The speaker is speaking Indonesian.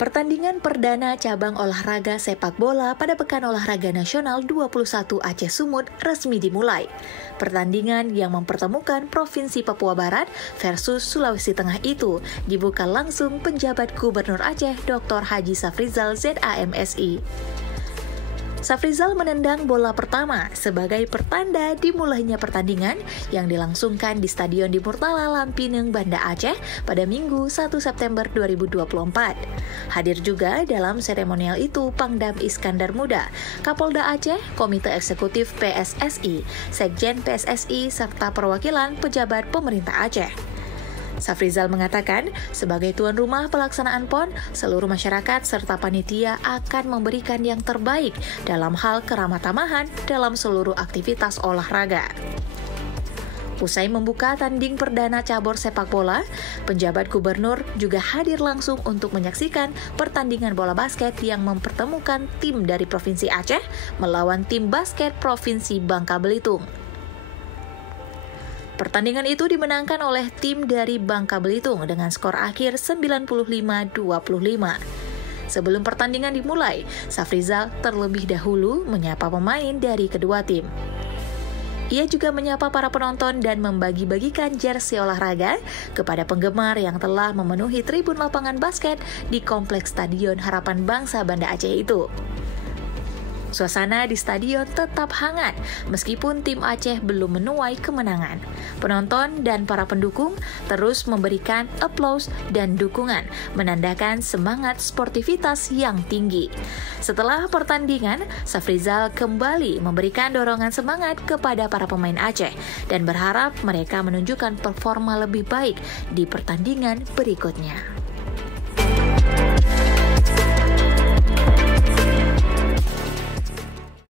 Pertandingan perdana cabang olahraga sepak bola pada Pekan Olahraga Nasional 21 Aceh Sumut resmi dimulai. Pertandingan yang mempertemukan Provinsi Papua Barat versus Sulawesi Tengah itu dibuka langsung penjabat Gubernur Aceh Dr. Haji Safrizal ZAMSI. Safrizal menendang bola pertama sebagai pertanda dimulainya pertandingan yang dilangsungkan di Stadion di Murtala Lampineng, Banda Aceh pada Minggu 1 September 2024. Hadir juga dalam seremonial itu Pangdam Iskandar Muda, Kapolda Aceh, Komite Eksekutif PSSI, Sekjen PSSI, serta perwakilan pejabat pemerintah Aceh. Safrizal mengatakan, sebagai tuan rumah pelaksanaan PON, seluruh masyarakat serta panitia akan memberikan yang terbaik dalam hal keramatamahan dalam seluruh aktivitas olahraga. Usai membuka tanding perdana cabur sepak bola, penjabat gubernur juga hadir langsung untuk menyaksikan pertandingan bola basket yang mempertemukan tim dari Provinsi Aceh melawan tim basket Provinsi Bangka Belitung. Pertandingan itu dimenangkan oleh tim dari Bangka Belitung dengan skor akhir 95-25. Sebelum pertandingan dimulai, Safrizal terlebih dahulu menyapa pemain dari kedua tim. Ia juga menyapa para penonton dan membagi-bagikan jersey olahraga kepada penggemar yang telah memenuhi tribun lapangan basket di Kompleks Stadion Harapan Bangsa Banda Aceh itu. Suasana di stadion tetap hangat meskipun tim Aceh belum menuai kemenangan. Penonton dan para pendukung terus memberikan aplaus dan dukungan, menandakan semangat sportivitas yang tinggi. Setelah pertandingan, Safrizal kembali memberikan dorongan semangat kepada para pemain Aceh dan berharap mereka menunjukkan performa lebih baik di pertandingan berikutnya.